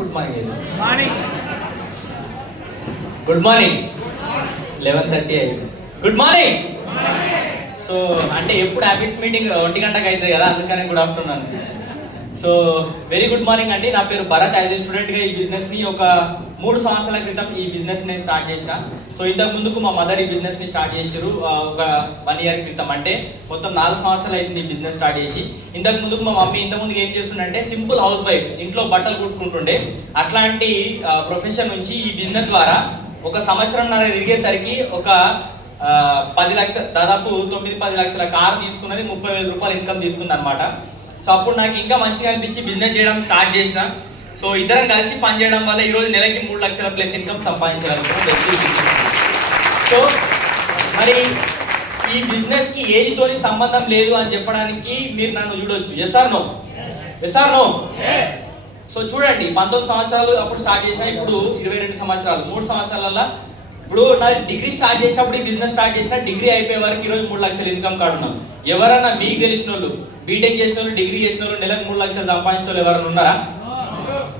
Good morning? Morning. Good morning. 11:30 అయింది. Good morning. So అంటే ఎప్పుడు హ్యాబిట్స్ మీటింగ్ 1 గంటకు అవుతుంది కదా, అందుకని గుడ్ ఆఫ్టర్నూన్ అనిపించింది. సో వెరీ గుడ్ మార్నింగ్ అండి. నా పేరు భరత్. యాజ్ ఏ స్టూడెంట్గా ఈ బిజినెస్ని ఒక 3 సంవత్సరాల క్రితం ఈ బిజినెస్ నేను స్టార్ట్ చేసిన. సో ఇంతకు ముందుకు మా మదర్ ఈ బిజినెస్ని స్టార్ట్ చేసారు ఒక 1 ఇయర్ క్రితం. అంటే మొత్తం 4 సంవత్సరాలు అవుతుంది ఈ బిజినెస్ స్టార్ట్ చేసి. ఇంతకు ముందుకు మా మమ్మీ ఇంతకుముందుకు ఏం చేస్తుందంటే సింపుల్ హౌస్ వైఫ్, ఇంట్లో బట్టలు కుట్టుకుంటుండే. అట్లాంటి ప్రొఫెషన్ నుంచి ఈ బిజినెస్ ద్వారా ఒక సంవత్సరంన్నర తిరిగేసరికి ఒక 10 లక్షల, దాదాపు 9-10 లక్షల కారు తీసుకున్నది, 30,000 రూపాయలు ఇన్కమ్ తీసుకుంది అనమాట. సో అప్పుడు నాకు ఇంకా మంచిగా అనిపించి బిజినెస్ చేయడం స్టార్ట్ చేసిన. సో ఇద్దరం కలిసి పని చేయడం వల్ల ఈరోజు నెలకి 3 లక్షల ప్లస్ ఇన్కమ్ సంపాదించగలుగుతాం. సో మరి ఈ బిజినెస్కి ఏజ్తోని సంబంధం లేదు అని చెప్పడానికి మీరు నన్ను చూడొచ్చు. Yes or no? Yes or no? So చూడండి, 19 సంవత్సరాలు అప్పుడు స్టార్ట్ చేసిన, ఇప్పుడు 22 సంవత్సరాలు, 3 సంవత్సరాలలో ఇప్పుడు నా డిగ్రీ స్టార్ట్ చేసినప్పుడు ఈ బిజినెస్ స్టార్ట్ చేసిన, డిగ్రీ అయిపోయే వరకు ఈరోజు 3 లక్షల ఇన్కమ్ కాడున్నాం. ఎవరన్నా మీకు తెలిసిన వాళ్ళు, బీటెక్ చేసిన వాళ్ళు, డిగ్రీ చేసిన వాళ్ళు, నెలకు 3 లక్షలు సంపాదించిన వాళ్ళు ఎవరైనా ఉన్నారా?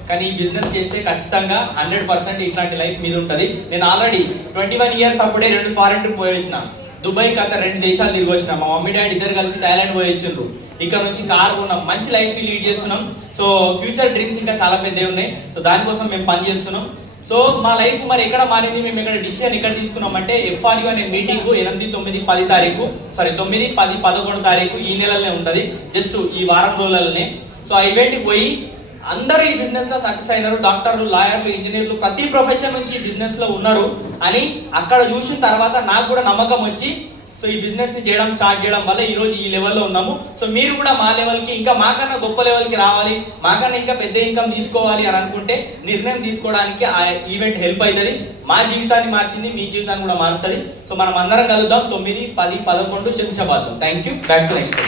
కానీ ఈ బిజినెస్ చేస్తే ఖచ్చితంగా 100% ఇట్లాంటి లైఫ్ మీద ఉంటుంది. నేను ఆల్రెడీ 21 ఇయర్స్ అప్పుడే 2 ఫారెన్ ట్రిప్ పోయి వచ్చిన, దుబాయ్, ఖతర్ 2 దేశాలు తిరిగి వచ్చిన. మా మమ్మీ డాడీ ఇద్దరు కలిసి థాయిలాండ్ పోయి వచ్చిండ్రు. ఇక్కడ నుంచి కార్ ఉన్నాం, మంచి లైఫ్ని లీడ్ చేస్తున్నాం. సో ఫ్యూచర్ డ్రీమ్స్ ఇంకా చాలా పెద్దవి ఉన్నాయి. సో దానికోసం మేము పని చేస్తున్నాం. సో మా లైఫ్ మరి ఎక్కడ మారింది, మేము ఇక్కడ డిసిషన్ ఎక్కడ తీసుకున్నామంటే FRU అనే మీటింగ్ 8, 9, 10 తారీఖు, 9, 10, 11 తారీఖు ఈ నెలలోనే ఉంటుంది, జస్ట్ ఈ వారం రోజులనే. సో ఆ ఈవెంట్కి పోయి అందరూ ఈ బిజినెస్లో సక్సెస్ అయినారు. డాక్టర్లు, లాయర్లు, ఇంజనీర్లు, ప్రతి ప్రొఫెషన్ నుంచి ఈ బిజినెస్లో ఉన్నారు అని అక్కడ చూసిన తర్వాత నాకు కూడా నమ్మకం వచ్చి సో ఈ బిజినెస్ని చేయడం స్టార్ట్ చేయడం వల్ల ఈరోజు ఈ లెవెల్లో ఉన్నాము. సో మీరు కూడా మా లెవెల్కి, ఇంకా మాకన్నా గొప్ప లెవెల్కి రావాలి, మాకన్నా ఇంకా పెద్ద ఇన్కమ్ తీసుకోవాలి అని అనుకుంటే నిర్ణయం తీసుకోవడానికి ఆ ఈవెంట్ హెల్ప్ అవుతుంది. మా జీవితాన్ని మార్చింది, మీ జీవితాన్ని కూడా మారుస్తుంది. సో మనం అందరం కలుద్దాం 9, 10, 11 శంషాబాద్లో. Thank you. Back to next.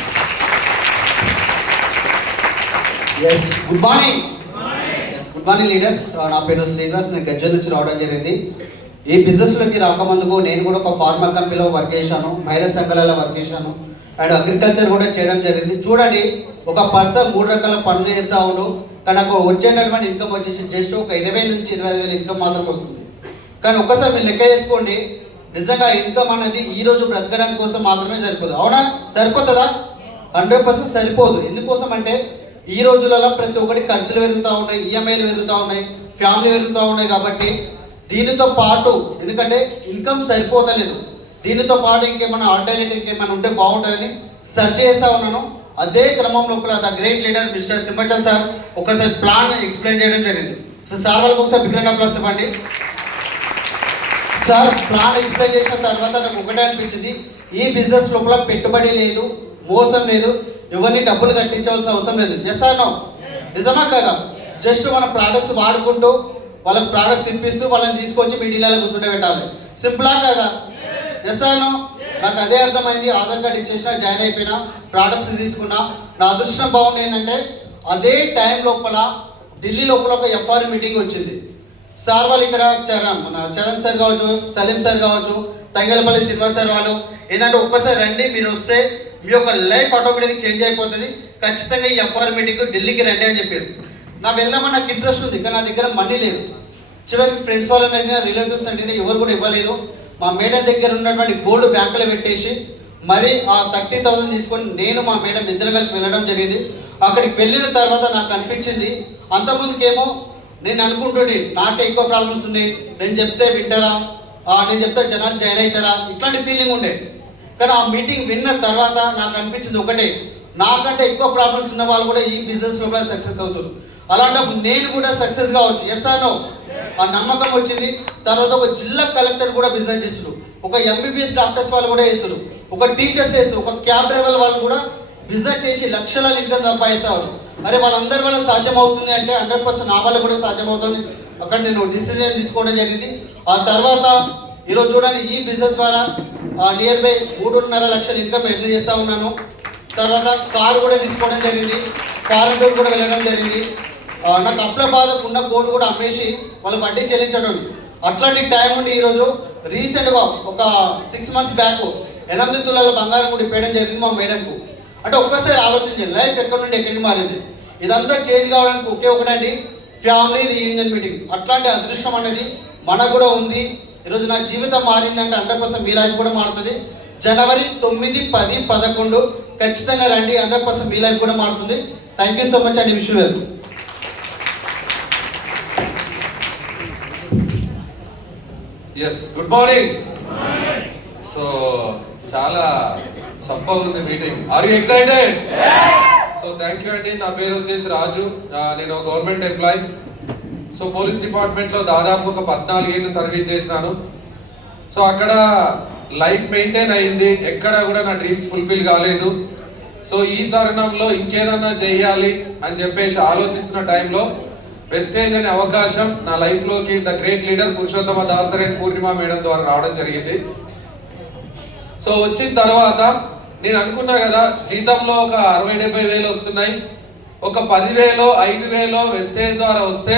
Yes, good morning. Yes, good morning leaders. నా పేరు శ్రీనివాస్, నేను గజ్జల్ నుంచి రావడం జరిగింది. ఈ బిజినెస్లోకి రాకముందుకు నేను కూడా ఒక ఫార్మా కంపెనీలో వర్క్ చేశాను, మహిళా సంఘాలలో వర్క్ చేశాను, అండ్ అగ్రికల్చర్ కూడా చేయడం జరిగింది. చూడండి, ఒక పర్సన్ 3 రకాల పనులు చేస్తూ ఉండు, కానీ నాకు వచ్చేటటువంటి ఇన్కమ్ వచ్చేసి జస్ట్ ఒక 20 నుంచి 25,000 ఇన్కమ్ మాత్రం వస్తుంది. కానీ ఒక్కసారి మీరు లెక్క చేసుకోండి, నిజంగా ఇన్కమ్ అనేది ఈ రోజు బ్రతకడానికి కోసం మాత్రమే సరిపోదు. అవునా? సరిపోతుందా? 100% సరిపోదు. ఎందుకోసం అంటే ఈ రోజులలో ప్రతి ఒక్కటి ఖర్చులు పెరుగుతూ ఉన్నాయి, ఈఎంఐలు పెరుగుతూ ఉన్నాయి, ఫ్యామిలీ పెరుగుతూ ఉన్నాయి. కాబట్టి దీనితో పాటు, ఎందుకంటే ఇన్కమ్ సరిపోతలేదు, దీనితో పాటు ఇంకేమైనా ఆల్టర్నేటివ్ ఇంకేమైనా ఉంటే బాగుంటుందని సెర్చ్ చేస్తూ ఉన్నాను. అదే క్రమం లోపల the great leader mister Simhachal sir ఒకసారి ప్లాన్ ఎక్స్ప్లెయిన్ చేయడం జరిగింది. సో సార్ వాళ్ళకి ఒకసారి బిగ్ రౌండ్ అప్లాస్ ఇవ్వండి. సార్ ప్లాన్ ఎక్స్ప్లెయిన్ చేసిన తర్వాత నాకు ఒకటే అనిపించింది, ఈ బిజినెస్ లోపల పెట్టుబడి లేదు, మోసం లేదు, ఎవరిని డబ్బులు కట్టించవలసిన అవసరం లేదు. Yes or no? నిజమా కదా? జస్ట్ మన ప్రోడక్ట్స్ వాడుకుంటూ వాళ్ళకి ప్రోడక్ట్స్ ఇప్పిస్తూ వాళ్ళని తీసుకొచ్చి మీ డీలర్లో కూర్చుంటే పెట్టాలి. సింపులా కదా? Yes or no? నాకు అదే అర్థమైంది. ఆధార్ కార్డ్ ఇచ్చేసిన, జాయిన్ అయిపోయినా, ప్రోడక్ట్స్ తీసుకున్నా. నా అదృష్టం బాగుంది ఏంటంటే అదే టైం లోపల ఢిల్లీ లోపల ఒక FRU మీటింగ్ వచ్చింది. సార్ వాళ్ళు ఇక్కడ చరణ్ సార్ కావచ్చు, సలీం సార్ కావచ్చు, తంగేలపల్లి శ్రీనివాస్ సార్ వాళ్ళు ఏంటంటే ఒక్కసారి రండి, మీరు వస్తే మీ యొక్క లైఫ్ ఆటోమేటిక్గా చేంజ్ అయిపోతుంది, ఖచ్చితంగా ఈ FRU మీటింగ్ ఢిల్లీకి రండి అని చెప్పారు. నా వెళ్దామని నాకు ఇంట్రెస్ట్ ఉంది, కానీ నా దగ్గర మనీ లేదు. చివరికి ఫ్రెండ్స్ వాళ్ళని అడిగినా, రిలేటివ్స్ అడిగినా ఎవరు కూడా ఇవ్వలేదు. మా మేడం దగ్గర ఉన్నటువంటి గోల్డ్ బ్యాంకులో పెట్టేసి మరి ఆ 30,000 తీసుకొని నేను మా మేడం ఇద్దరు కలిసి వెళ్ళడం జరిగింది. అక్కడికి వెళ్ళిన తర్వాత నాకు అనిపించింది, అంతకుముందుకేమో నేను అనుకుంటుండే నాకే ఎక్కువ ప్రాబ్లమ్స్ ఉన్నాయి, నేను చెప్తే వింటారా, నేను చెప్తే జనాలు జాయిన్ అవుతారా, ఇట్లాంటి ఫీలింగ్ ఉండే. కానీ ఆ మీటింగ్ విన్న తర్వాత నాకు అనిపించింది ఒకటే, నాకంటే ఎక్కువ ప్రాబ్లమ్స్ ఉన్న వాళ్ళు కూడా ఈ బిజినెస్ లోపల సక్సెస్ అవుతారు. అలాంటప్పుడు నేను కూడా సక్సెస్ కావచ్చు. Yes or no? ఆ నమ్మకం వచ్చింది. తర్వాత ఒక జిల్లా కలెక్టర్ కూడా బిజినెస్ చేస్తారు, ఒక MBBS డాక్టర్స్ వాళ్ళు కూడా చేస్తారు, ఒక టీచర్స్ చేస్తారు, ఒక క్యాబ్ డ్రైవర్ వాళ్ళు కూడా బిజినెస్ చేసి లక్షల ఇన్కమ్ సంపాదిస్తారు. అరే వాళ్ళందరి వల్ల సాధ్యం అవుతుంది అంటే 100% నా వల్ల కూడా సాధ్యం అవుతుంది. అక్కడ నేను డిసిజన్ తీసుకోవడం జరిగింది. ఆ తర్వాత ఈరోజు చూడండి, ఈ బిజినెస్ ద్వారా నియర్ బై 3.5 లక్షల ఇన్కమ్ ఎర్న్ చేస్తూ ఉన్నాను. తర్వాత కారు కూడా తీసుకోవడం జరిగింది, ఫారెన్ టూర్ కూడా వెళ్ళడం జరిగింది. నాకు అప్ల బాధకు ఉన్న గోల్డ్ కూడా అమ్మేసి వాళ్ళు వడ్డీ చెల్లించడం. అట్లాంటి టైం ఉండి ఈరోజు రీసెంట్గా ఒక 6 మంత్స్ బ్యాక్ 8 తులాల బంగారం కూడా ఇప్పేయడం జరిగింది మా మేడంకు. అంటే ఒక్కసారి ఆలోచించండి, లైఫ్ ఎక్కడి నుండి ఎక్కడికి మారింది. ఇదంతా చేంజ్ కావడానికి ఒకే ఒకటండి, ఫ్యామిలీ రీయూనియన్ మీటింగ్. అట్లాంటి అదృష్టం అనేది మనకు కూడా ఉంది. ఈరోజు నా జీవితం మారిందంటే 100% మీ లైఫ్ కూడా మారుతుంది. జనవరి 9, 10, 11 ఖచ్చితంగా రండి. 100% మీ లైఫ్ కూడా మారుతుంది. థ్యాంక్ యూ సో మచ్ అండి. Wish you well. Yes, good morning. So చాలా సప్పగా ఉంది meeting. Are you excited? So thank you అండి. నా పేరు వచ్చేసి రాజు. నేను గవర్నమెంట్ ఎంప్లాయ్. సో పోలీస్ డిపార్ట్మెంట్లో దాదాపు ఒక 14 ఏళ్ళు సర్వీస్ చేసినాను. సో అక్కడ లైఫ్ మెయింటైన్ అయింది, ఎక్కడ కూడా నా డ్రీమ్స్ ఫుల్ఫిల్ కాలేదు. సో ఈ తరుణంలో ఇంకేదన్నా చేయాలి అని చెప్పేసి ఆలోచిస్తున్న టైంలో వెస్టేజ్ అనే అవకాశం నా లైఫ్లోకి the great leader Purushottama Dasar and Purnima madam ద్వారా రావడం జరిగింది. సో వచ్చిన తర్వాత నేను అనుకున్నా కదా, జీతంలో ఒక 60-70 వేలు వస్తున్నాయి, ఒక 10,000 5,000 వెస్టేజ్ ద్వారా వస్తే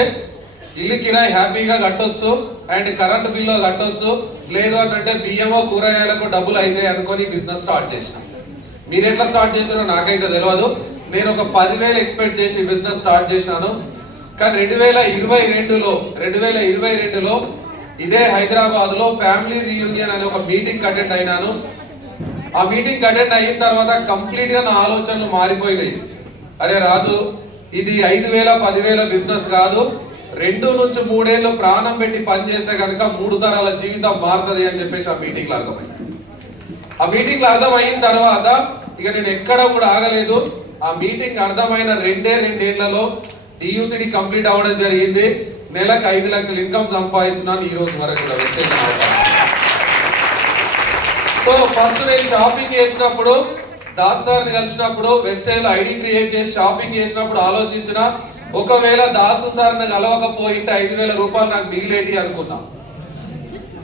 ఇల్లు కిరాయి హ్యాపీగా కట్టొచ్చు అండ్ కరెంట్ బిల్లు కట్టొచ్చు, లేదు అని అంటే బియ్యమో కూరగాయలకు డబ్బులు అయితే అనుకొని బిజినెస్ స్టార్ట్ చేసిన. మీరు ఎట్లా స్టార్ట్ చేశారో నాకైతే తెలియదు. నేను ఒక 10,000 ఎక్స్పెక్ట్ చేసి బిజినెస్ స్టార్ట్ చేశాను. కానీ 2022లో ఇదే హైదరాబాద్లో ఫ్యామిలీ రీయూనియన్ అనే ఒక మీటింగ్ అటెండ్ అయినాను. ఆ మీటింగ్ అటెండ్ అయిన తర్వాత కంప్లీట్గా నా ఆలోచనలు మారిపోయినాయి. అరే రాజు, ఇది 5,000 10,000 బిజినెస్ కాదు, 2 నుంచి 3 ఏళ్ళు ప్రాణం పెట్టి పని చేస్తే కనుక 3 తరాల జీవితం మారుతుంది అని చెప్పేసి ఆ మీటింగ్లో అర్థమైంది. ఆ మీటింగ్లో అర్థమైన తర్వాత ఇక నేను ఎక్కడ కూడా ఆగలేదు. ఆ మీటింగ్ అర్థమైన 2 ఏళ్లలో డియూసిడి కంప్లీట్ అవ్వడం జరిగింది. నెలకు 5 లక్షల ఇన్కమ్ సంపాదిస్తున్నాను ఈ రోజు వరకు కూడా వెస్టేజ్. సో ఫస్ట్ నేను షాపింగ్ చేసినప్పుడు దాస్ సార్ని కలిసినప్పుడు వెస్టేజ్లో ఐడి క్రియేట్ చేసి షాపింగ్ చేసినప్పుడు ఆలోచించిన, ఒకవేళ దాసు సార్ని కలవకపోయింటే 5,000 రూపాయలు నాకు మిగిలేటి అనుకున్నా.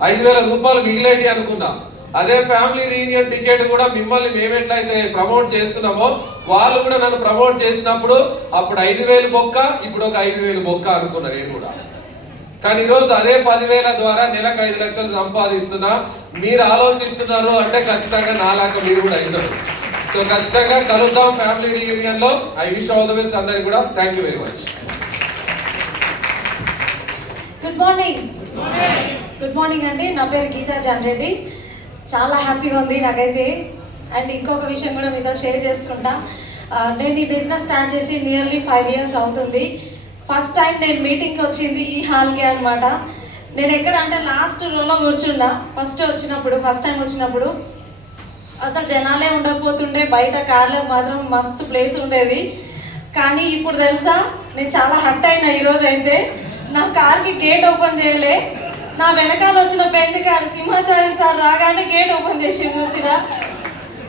5,000 రూపాయలు మిగిలేటి అనుకున్నా. అదే ఫ్యామిలీ రీయూనియన్ టికెట్ కూడా మిమ్మల్ని మేమెట్లయితే ప్రమోట్ చేస్తున్నామో వాళ్ళు కూడా నన్ను ప్రమోట్ చేసినప్పుడు అప్పుడు 5,000 బొక్క, ఇప్పుడు ఒక 5,000 బొక్క అనుకున్నా నేను కూడా. కానీ ఈరోజు అదే 10,000 ద్వారా నెలకు 5 లక్షలు సంపాదిస్తున్నా. మీరు ఆలోచిస్తున్నారు అంటే ఖచ్చితంగా నాలాగా మీరు కూడా అవుతారు. సో ఖచ్చితంగా కలుద్దాం ఫ్యామిలీ రీయూనియన్ లో. I wish all the best అందరికి కూడా. Thank you very much. Good morning అండి. నా పేరు గీతా జాన్రెడ్డి. చాలా హ్యాపీగా ఉంది నాకైతే. అండ్ ఇంకొక విషయం కూడా మీతో షేర్ చేసుకుంటా. నేను ఈ బిజినెస్ స్టార్ట్ చేసి నియర్లీ 5 years అవుతుంది. ఫస్ట్ టైం నేను మీటింగ్కి వచ్చింది ఈ హాల్కి అనమాట. నేను ఎక్కడ అంటే లాస్ట్ రోలో కూర్చున్నా. ఫస్ట్ టైం వచ్చినప్పుడు అసలు జనాలే ఉండకపోతుండే, బయట కార్లో మాత్రం మస్తు ప్లేస్ ఉండేది. కానీ ఇప్పుడు తెలుసా, నేను చాలా హర్ట్ అయినా ఈరోజు అయితే. నా కార్కి గేట్ ఓపెన్ చేయలే, నా వెనకాల వచ్చిన బెంచ్ కారు సింహాచారి సార్ రాగానే గేట్ ఓపెన్ చేసి చూసిన.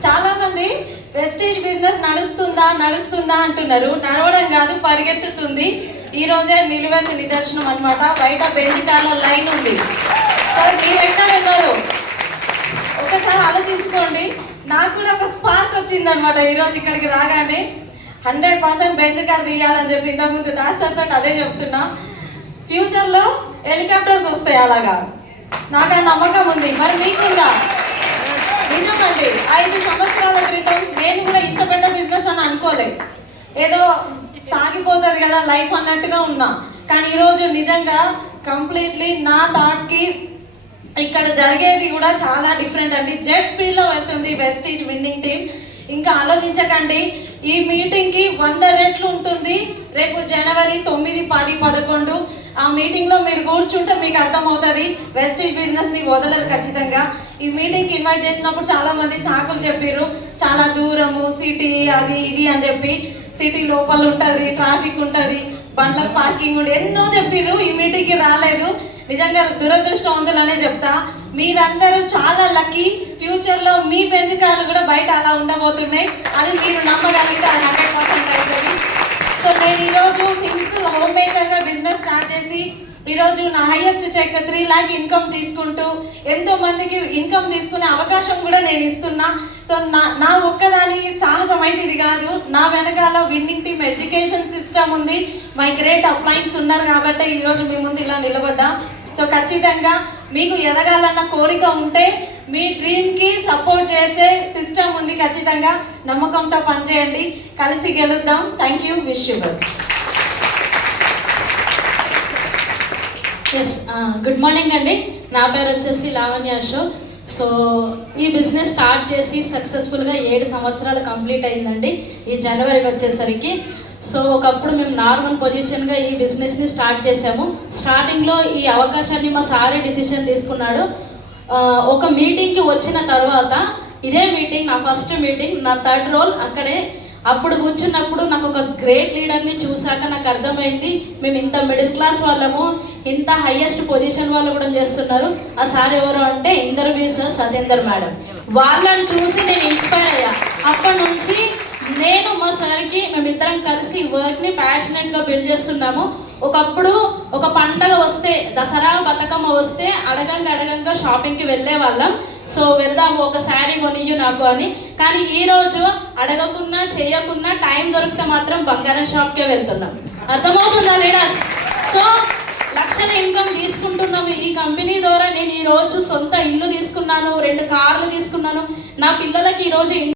చాలామంది వెస్టేజ్ బిజినెస్ నడుస్తుందా అంటున్నారు. నడవడం కాదు, పరిగెత్తుతుంది. ఈ రోజే నిలువెత్తు నిదర్శనం అనమాట. బయట బెంచ్ కార్ల లైన్ ఉంది. సార్ మీరు ఎక్కడ ఉన్నారు ఒకసారి ఆలోచించుకోండి. నాకు కూడా ఒక స్పార్క్ వచ్చిందనమాట ఈరోజు ఇక్కడికి రాగానే. 100% బెంచ్ కార్ తీయాలని చెప్పి ఇంతకుముందు దాస్ సార్ తోటి అదే చెప్తున్నా. ఫ్యూచర్లో హెలికాప్టర్స్ వస్తాయి అలాగా, నాకు ఆ నమ్మకం ఉంది. మరి మీకుందా? నిజమండి, 5 సంవత్సరాల క్రితం నేను కూడా ఇంత పెద్ద బిజినెస్ అని అనుకోలే. ఏదో సాగిపోతుంది కదా లైఫ్ అన్నట్టుగా ఉన్నా. కానీ ఈరోజు నిజంగా కంప్లీట్లీ నా థాట్కి ఇక్కడ జరిగేది కూడా చాలా డిఫరెంట్ అండి. జెట్ స్పీడ్లో వెళ్తుంది వెస్టేజ్ విన్నింగ్ టీమ్. ఇంకా ఆలోచించకండి, ఈ మీటింగ్కి 100 రెట్లు ఉంటుంది. రేపు జనవరి 9, 10, 11 ఆ మీటింగ్లో మీరు కూర్చుంటే మీకు అర్థమవుతుంది. వెస్టేజ్ బిజినెస్ని వదలరు ఖచ్చితంగా. ఈ మీటింగ్కి ఇన్వైట్ చేసినప్పుడు చాలామంది సాకులు చెప్పారు, చాలా దూరము, సిటీ అది ఇది అని చెప్పి. సిటీ లోపల ఉంటుంది, ట్రాఫిక్ ఉంటుంది, బండ్లకు పార్కింగ్ ఉండి ఎన్నో చెప్పారు. ఈ మీటింగ్కి రాలేదు. నిజంగా దురదృష్టవంతులనే చెప్తా. మీరందరూ చాలా లక్కీ. ఫ్యూచర్లో మీ పెంచకాలు కూడా బయట అలా ఉండబోతున్నాయి. అది మీరు నమ్మగలిగితే అది 100% అవుతుంది. సో నేను ఈరోజు సింపుల్ హోమ్ మేకర్గా బిజినెస్ స్టార్ట్ చేసి ఈరోజు నా హైయెస్ట్ చెక్ 3 lakh ఇన్కమ్ తీసుకుంటూ ఎంతో మందికి ఇన్కమ్ తీసుకునే అవకాశం కూడా నేను ఇస్తున్నా. సో నా ఒక్కదాని సాహసం అయితే ఇది కాదు. నా వెనకాల విన్నింగ్ టీమ్ ఎడ్యుకేషన్ సిస్టమ్ ఉంది, మై గ్రేట్ అప్లైన్స్ ఉన్నారు కాబట్టి ఈరోజు మీ ముందు ఇలా నిలబడ్డా. సో ఖచ్చితంగా మీకు ఎదగాలన్న కోరిక ఉంటే మీ డ్రీమ్కి సపోర్ట్ చేసే సిస్టమ్ ఉంది. ఖచ్చితంగా నమ్మకంతో పనిచేయండి, కలిసి గెలుద్దాం. Thank you. Wish you well. Good morning అండి. నా పేరు వచ్చేసి లావణ్య అశోక్. సో ఈ బిజినెస్ స్టార్ట్ చేసి సక్సెస్ఫుల్గా 7 సంవత్సరాలు కంప్లీట్ అయిందండి ఈ జనవరికి వచ్చేసరికి. సో ఒకప్పుడు మేము నార్మల్ పొజిషన్గా ఈ బిజినెస్ని స్టార్ట్ చేసాము. స్టార్టింగ్లో ఈ అవకాశాన్ని మా సారే డిసిషన్ తీసుకున్నాడు. ఒక మీటింగ్కి వచ్చిన తర్వాత, ఇదే మీటింగ్ నా ఫస్ట్ మీటింగ్, నా 3rd రోల్ అక్కడే. అప్పుడు కూర్చున్నప్పుడు నాకు ఒక గ్రేట్ లీడర్ని చూశాక నాకు అర్థమైంది, మేము ఇంత మిడిల్ క్లాస్ వాళ్ళము, ఇంత హైయెస్ట్ పొజిషన్ వాళ్ళు కూడా చేస్తున్నారు. ఆ సార్ ఎవరు అంటే ఇంటర్వ్యూస్ సతేందర్ మేడం. వాళ్ళని చూసి నేను ఇన్స్పైర్ అయ్యా. అప్పటి నుంచి నేను మా సార్కి మేమిద్దరం కలిసి వర్క్ని ప్యాషనెట్గా బిల్డ్ చేస్తున్నాము. ఒకప్పుడు ఒక పండగ వస్తే, దసరా బతుకమ్మ వస్తే అడగంగా షాపింగ్కి వెళ్ళే వాళ్ళం. సో వెళ్దాము, ఒక శారీ కొనియ్యు నాకు అని. కానీ ఈరోజు అడగకున్నా చేయకున్నా టైం దొరికితే మాత్రం బంగారం షాప్కే వెళ్తున్నాం. అర్థమవుతుందా లీడర్స్? సో లక్షల ఇన్కమ్ తీసుకుంటున్నాము ఈ కంపెనీ ద్వారా. నేను ఈరోజు సొంత ఇల్లు తీసుకున్నాను, 2 కార్లు తీసుకున్నాను. నా పిల్లలకి ఈరోజు